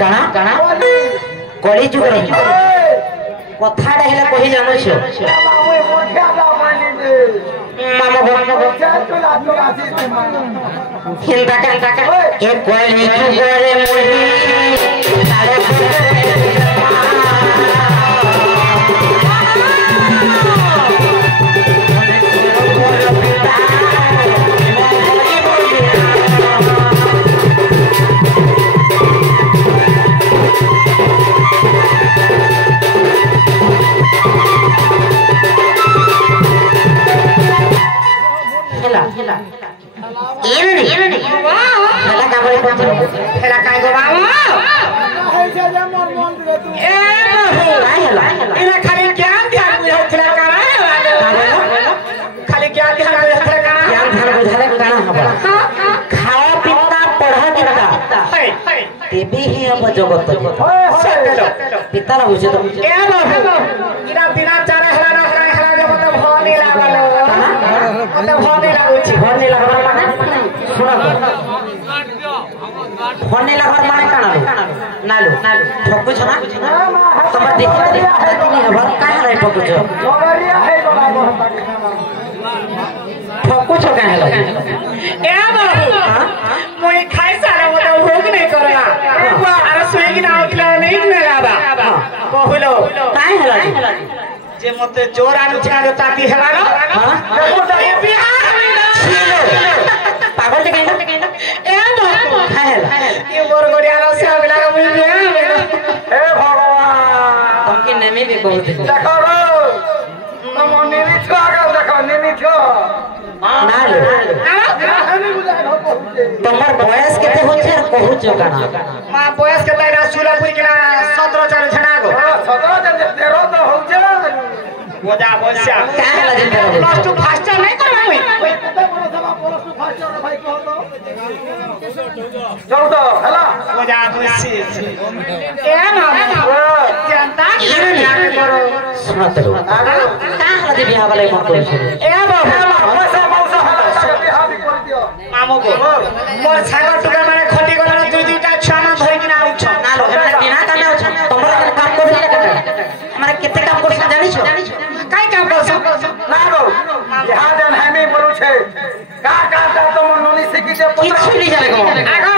काना काना कली जुग कथाटा हेला कहि जानछ मामा हिंदा का ए कली जुग रे मुही जगत पिता ना बुझे तो इना बिना चारा हला ना हला जब मतलब भोनी लागल मतलब भोनी लागुची भोनी लागल माने सुनो भोनी लागल माने काना नालू ठकु छ ना तम देखि दिनी हबा काहे रे ठकु छ ठकु छ काहे ला ए बाबू मोई खाइ सारा मत भोग नहीं करला कहलो काहे हला जे मते जोर आनु छा जो ताती हला न ए बिहार में पागल के कहना ए तो काहे हला ये मोर गोड़िया रो से अगला का मुई ए भगवान तुम के नेमे भी कहू देखो रो तुम नेमी छो आगे देखो नेमी छो नालो तमर बयस केते होछे कहू छ काना मां बयस केते ना सुलापुर केना 17 चार छना गो 17 जन 13 तो होछे बोजा बोजा काहे लगे प्लस 2 फास्टर नहीं करबा मुई केते बड़ो सभा प्लस 2 फास्टर भाई कहो तो चल तो हला बोजा बोसी ए ना जनता के करो सुनत रो काहे लगे बियाह वाले मन करू ए बाबा मामो को मोर छागर टुका माने खटी गला दुई दुईटा छाना धरि किना आउ छ ना लो हमरा बिना काम आउ छ तमरा के काम कर दिले कते हमरा केते काम कर जानि छ काई काम कर ना रो यहां जन हमें बोलू छे का का तुम नोनी से की जे किछ नहीं जाने को आगा